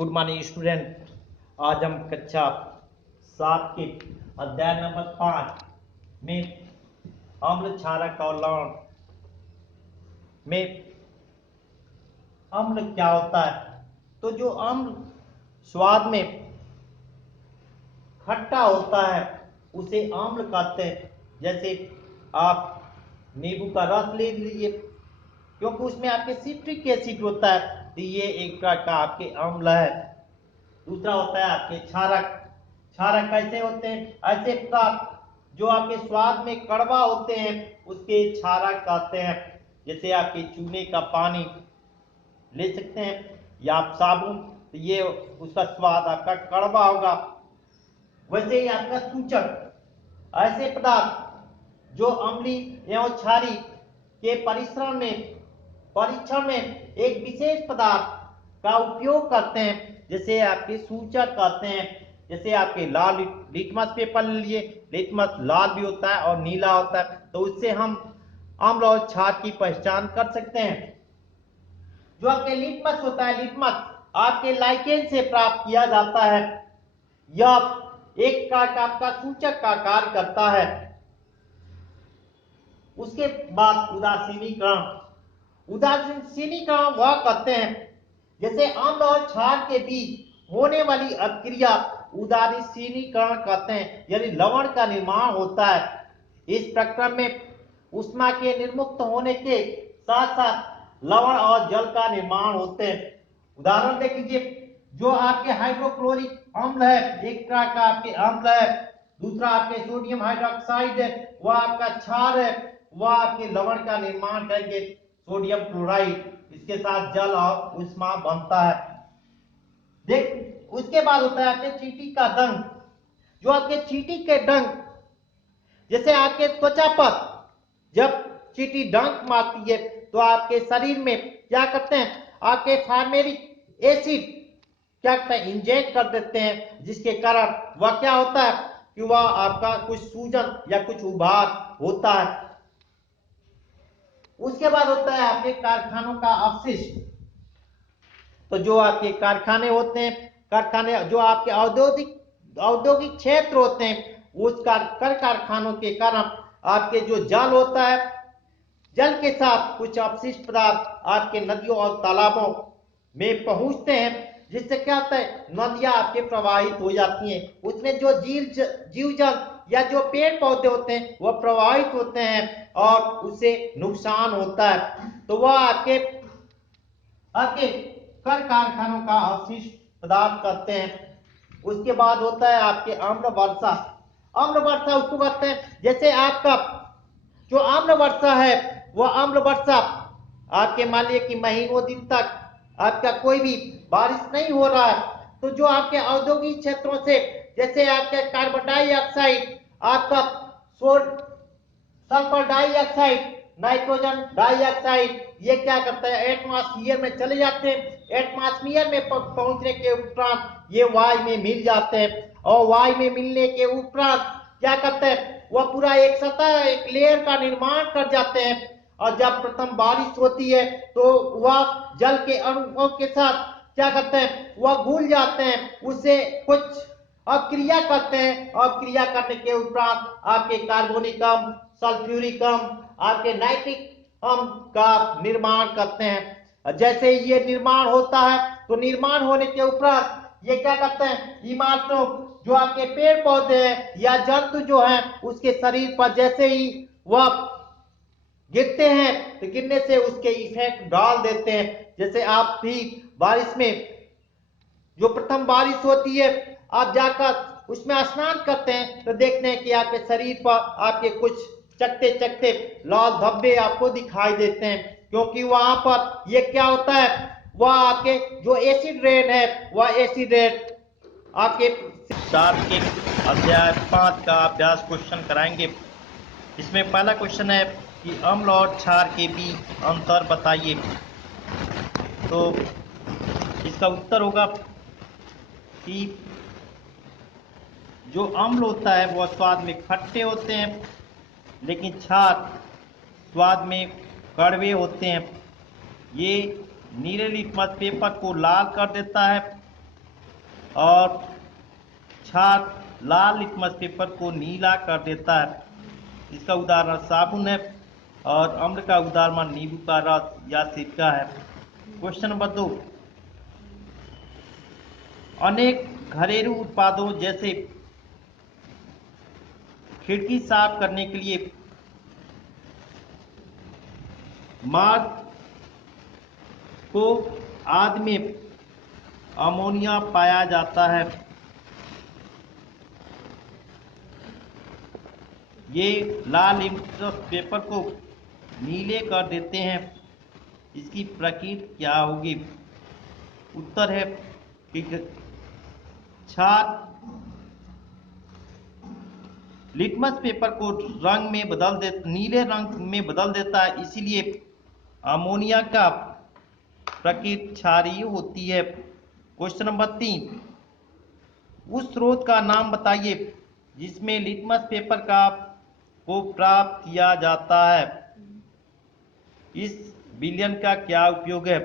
Good morning student. आज हम कक्षा 7 के अध्याय नंबर 5 में अम्ल क्षारक और लवण में अम्ल क्या होता है। तो जो अम्ल स्वाद में खट्टा होता है उसे अम्ल कहते हैं। जैसे आप नींबू का रस ले लीजिए, क्योंकि उसमें आपके सिट्रिक एसिड होता है, तो ये एक प्रकार का आपके अम्ल है। दूसरा होता है आपके क्षारक। क्षारक कैसे होते हैं? ऐसे पदार्थ जो आपके स्वाद में कड़वा होते हैं उसके क्षारक कहते हैं। जैसे आपके चूने का पानी ले सकते हैं या आप साबुन, तो ये उसका स्वाद आपका कड़वा होगा। वैसे ही आपका सूचक, ऐसे पदार्थ जो अम्ली एवं क्षारी के परीक्षण में एक विशेष पदार्थ का उपयोग करते हैं, जैसे आपके सूचक कहते हैं। जैसे आपके लाल लिटमस पेपर ले लिए, लिटमस लाल भी होता है और नीला होता है, तो उससे हम अम्ल और क्षार की पहचान कर सकते हैं। जो आपके लिटमस होता है, लिटमस आपके लाइकेन से प्राप्त किया जाता है। यह एक का आपका सूचक का कार्य करता है। उसके बाद उदासीनीकरण वह कहते हैं जैसे अम्ल और क्षार के बीच होने वाली अभिक्रिया उदासीनीकरण कहते हैं, यानी लवण का निर्माण होता है। इस प्रक्रम में ऊष्मा के निर्मुक्त होने के साथ साथ लवण और जल का निर्माण होते हैं। उदाहरण देख लीजिए, जो आपके हाइड्रोक्लोरिक अम्ल है, एक तरह का आपके अम्ल है। दूसरा आपके सोडियम हाइड्रोक्साइड है, वह आपका क्षार है, वह आपके लवण का निर्माण करके सोडियम क्लोराइड, इसके साथ जल और ऊष्मा बनता है। देख, उसके बाद होता है आपके चींटी का डंक। जो आपके चींटी के डंक, जैसे आपके त्वचा पर जब चींटी डंक मारती है तो आपके शरीर में क्या करते हैं, आपके फार्मेरिक एसिड क्या करते हैं, इंजेक्ट कर देते हैं, जिसके कारण वह क्या होता है कि वह आपका कुछ सूजन या कुछ उभार होता है। उसके बाद होता है आपके कारखानों का अपशिष्ट। तो जो आपके कारखाने होते हैं, कारखाने जो आपके औद्योगिक क्षेत्र होते हैं, उस कारखानों के कारण आपके जो जल होता है, जल के साथ कुछ अपशिष्ट पदार्थ आपके नदियों और तालाबों में पहुंचते हैं, जिससे क्या होता है, नदियां आपके प्रवाहित हो जाती हैं। उसमें जो जीव जल या जो पेड़ पौधे होते हैं वह प्रभावित होते हैं और उससे नुकसान होता है। तो वह आपके आपके कर कारखानों का अवशिष्ट पदार्थ कहते हैं। उसके बाद होता है आपके आम्ल वर्षा। आम्ल वर्षा उसको कहते हैं, जैसे आपका जो आम्ल वर्षा है, वह आम्ल वर्षा आपके मान लीजिए कि महीनों दिन तक आपका कोई भी बारिश नहीं हो रहा है, तो जो आपके औद्योगिक क्षेत्रों से, जैसे आपके कार्बन डाइऑक्साइड, आपका सल्फर डाइऑक्साइड, नाइट्रोजन डाइऑक्साइड, ये क्या करता है, एटमॉस्फेयर में चले जाते हैं। एटमॉस्फेयर में पहुंचने के उपरांत ये वायु में मिल जाते हैं, और वायु में मिलने के उपरांत क्या करते हैं, वह पूरा एक सतह, एक लेयर का निर्माण कर जाते हैं। और जब प्रथम बारिश होती है तो वह जल के अणुओं के साथ क्या करते हैं, वह घुल जाते हैं, उससे कुछ अक्रिया करते हैं, और क्रिया करने के उपरांत आपके कार्बोनिक अम्ल, सल्फ्यूरिक अम्ल, आपके नाइट्रिक अम्ल का निर्माण करते हैं। जैसे ये निर्माण होता है तो निर्माण होने के उपरांत ये क्या करते हैं, इमारतों, जो आपके पेड़ पौधे हैं या जंतु जो हैं, उसके शरीर पर जैसे ही वह गिरते हैं तो गिरने से उसके इफेक्ट डाल देते हैं। जैसे आप भी बारिश में, जो प्रथम बारिश होती है, आप जाकर उसमें स्नान करते हैं तो देखते हैं कि आपके शरीर पर आपके कुछ चकते चकते लाल धब्बे आपको दिखाई देते हैं, क्योंकि वहां पर ये क्या होता है, वह आपके जो एसिड रेन है, वह एसिड रेन आपके 7 के अध्याय 5 का अभ्यास क्वेश्चन कराएंगे। इसमें पहला क्वेश्चन है कि अम्ल और क्षार के बीच अंतर बताइए। तो इसका उत्तर होगा कि जो अम्ल होता है वह स्वाद में खट्टे होते हैं, लेकिन क्षार स्वाद में कड़वे होते हैं। ये नीले लिटमस पेपर को लाल कर देता है, और क्षार लाल लिटमस पेपर को नीला कर देता है। इसका उदाहरण साबुन है और अम्ल का उदाहरण नींबू का रस या सिरका है। क्वेश्चन नंबर 2, अनेक घरेलू उत्पादों जैसे खिड़की साफ करने के लिए मार्ग को आदि में अमोनिया पाया जाता है। ये लाल लिटमस पेपर को नीले कर देते हैं। इसकी प्रकृति क्या होगी? उत्तर है कि क्षार लिटमस पेपर को नीले रंग में बदल देता है, इसीलिए अमोनिया का प्रकृति क्षारीय होती है। क्वेश्चन नंबर 3, उस स्रोत का नाम बताइए जिसमें लिटमस पेपर को प्राप्त किया जाता है। इस विलयन का क्या उपयोग है?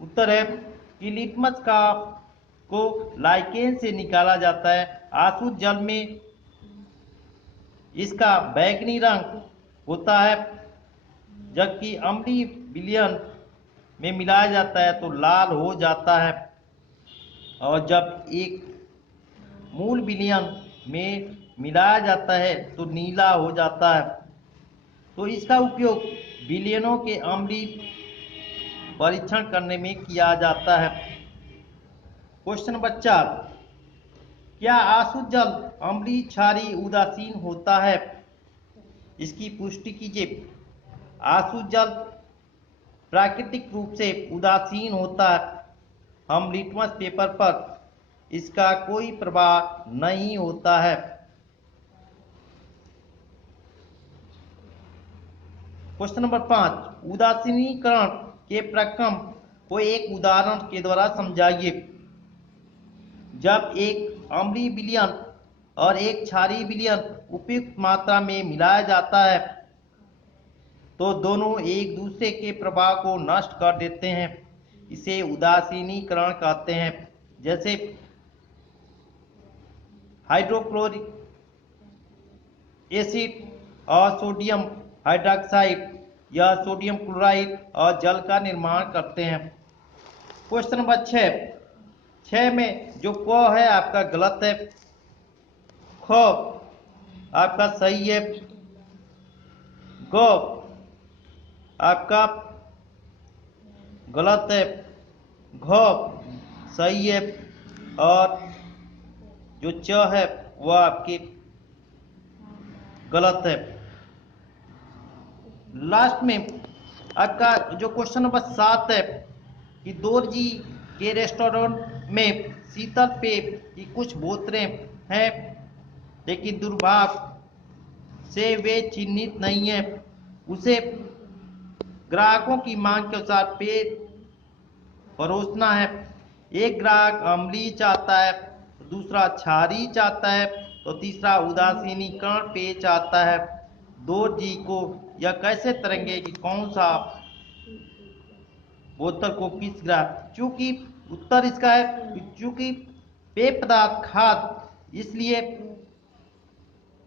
उत्तर है कि लिटमस को लाइकेन से निकाला जाता है। आसुत जल में इसका बैंगनी रंग होता है, जबकि अम्लीय विलयन में मिलाया जाता है तो लाल हो जाता है, और जब एक मूल विलयन में मिलाया जाता है तो नीला हो जाता है। तो इसका उपयोग विलयनों के अम्लीय परीक्षण करने में किया जाता है। क्वेश्चन नंबर 4, क्या आसुत जल अम्लीय, क्षारीय, उदासीन होता है? इसकी पुष्टि कीजिए। आसुत जल प्राकृतिक रूप से उदासीन होता है। हम लिटमस पेपर पर इसका कोई प्रभाव नहीं होता है। क्वेश्चन नंबर 5, उदासीनीकरण के प्रक्रम को एक उदाहरण के द्वारा समझाइए। जब एक अम्लीय विलयन और एक क्षारीय विलयन उपयुक्त मात्रा में मिलाया जाता है तो दोनों एक दूसरे के प्रभाव को नष्ट कर देते हैं। इसे उदासीनीकरण कहते हैं। जैसे हाइड्रोक्लोरिक एसिड और सोडियम हाइड्रोक्साइड या सोडियम क्लोराइड और जल का निर्माण करते हैं। क्वेश्चन नंबर 6 में जो क है आपका गलत है, ख आपका सही है, ग आपका गलत है, घ सही है, और जो च है वह आपकी गलत है। लास्ट में आपका जो क्वेश्चन नंबर 7 है कि दोरजी के रेस्टोरेंट में शीतल पेय की कुछ बोतलें हैं, लेकिन दुर्भाग्य से वे चिन्हित नहीं है। उसे ग्राहकों की मांग के अनुसार पेय परोसना है। एक ग्राहक अम्लीय चाहता है, दूसरा क्षारीय चाहता है, तो तीसरा उदासीनीकरण पेय चाहता है। दोरजी को यह कैसे तरेंगे कि कौन सा बोतल को किस ग्राहक, चूंकि उत्तर इसका है चूंकि पेय पदार्थ खाद्य, इसलिए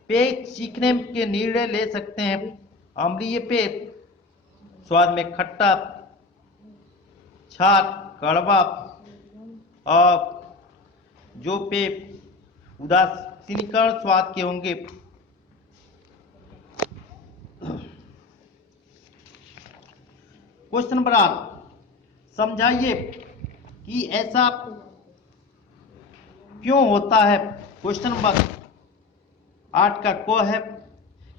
पेय सीखने के निर्णय ले सकते हैं। अम्लीय पेय स्वाद में खट्टा, छाट, कड़वा, और जो पेय उदासीनीकरण स्वाद के होंगे। क्वेश्चन नंबर 8, समझाइए कि ऐसा क्यों होता है। क्वेश्चन नंबर 8 का क है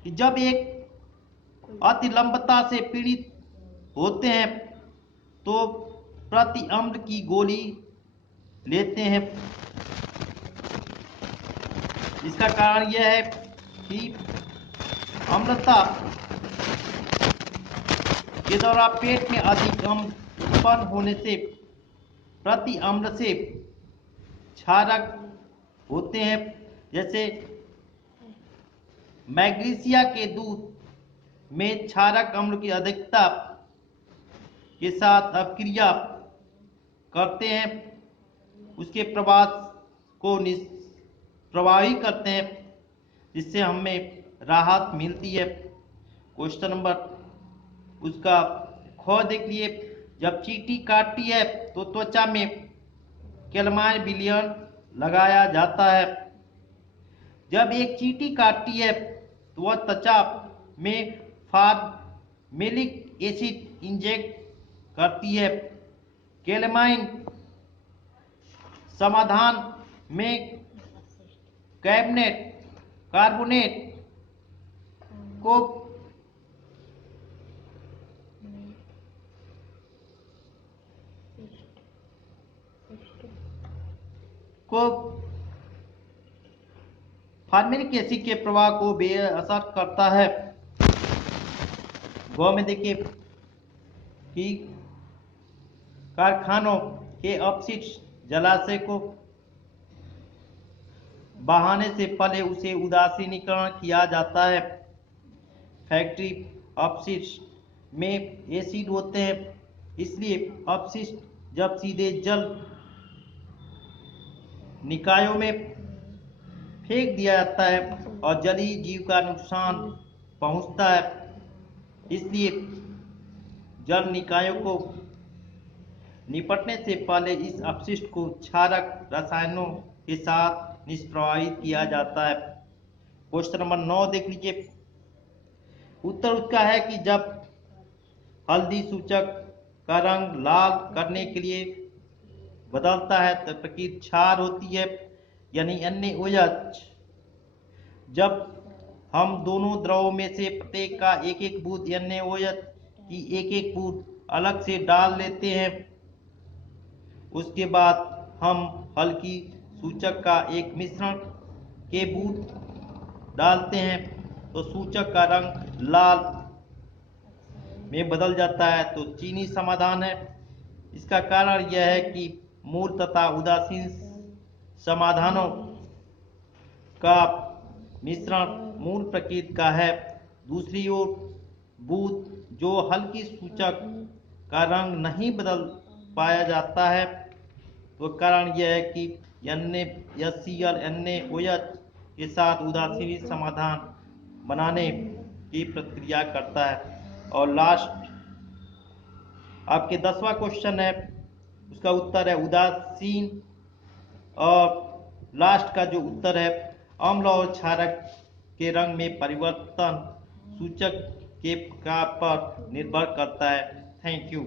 कि जब एक अतिलंबता से पीड़ित होते हैं तो प्रति अम्ल की गोली लेते हैं। इसका कारण यह है कि अम्लता के दौरान पेट में अधिक अम्ल उत्पन्न होने से प्रति अम्ल से क्षारक होते हैं। जैसे मैग्नीशिया के दूध में क्षारक अम्ल की अधिकता के साथ अपक्रिया करते हैं। उसके प्रवाह को प्रभावी करते हैं, जिससे हमें राहत मिलती है। क्वेश्चन नंबर उसका ख देख लिए, जब चींटी काटती है तो त्वचा में कैलमाइन विलयन लगाया जाता है। जब एक चींटी काटती है तो वह त्वचा में फॉर्मेलिक एसिड इंजेक्ट करती है। कैलमाइन समाधान में कार्बोनेट को फॉर्मेलिक एसिड के प्रवाह को बेअसर करता है। गौ में देखिए कि कारखानों के अपशिष्ट जलाशय को बहाने से पहले उसे उदासीनीकरण किया जाता है। फैक्ट्री अपशिष्ट में एसिड होते हैं, इसलिए अपशिष्ट जब सीधे जल निकायों में फेंक दिया जाता है और जलीय जीव का नुकसान पहुंचता है। इसलिए जल निकायों को निपटने से पहले इस अपशिष्ट को क्षारक रसायनों के साथ निष्प्रभावित किया जाता है। क्वेश्चन नंबर 9 देख लीजिए। उत्तर उसका है कि जब हल्दी सूचक का रंग लाल करने के लिए बदलता है तो प्रकृति क्षार होती है, यानी NaOH। जब हम दोनों द्रवों में से प्रत्येक का एक एक बूंद NaOH की एक एक बूंद अलग से डाल लेते हैं, उसके बाद हम हल्की सूचक का एक मिश्रण के बूंद डालते हैं तो सूचक का रंग लाल में बदल जाता है, तो चीनी समाधान है। इसका कारण यह है कि मूल तथा उदासीन समाधानों का मिश्रण मूल प्रकृति का है। दूसरी ओर बूंद जो हल्की सूचक का रंग नहीं बदल पाया जाता है, तो कारण यह है कि NaCl NaOH के साथ उदासीन समाधान बनाने की प्रक्रिया करता है। और लास्ट आपके 10वां क्वेश्चन है, उसका उत्तर है उदासीन। और लास्ट का जो उत्तर है, अम्ल और क्षारक के रंग में परिवर्तन सूचक के प्रकार पर निर्भर करता है। Thank you.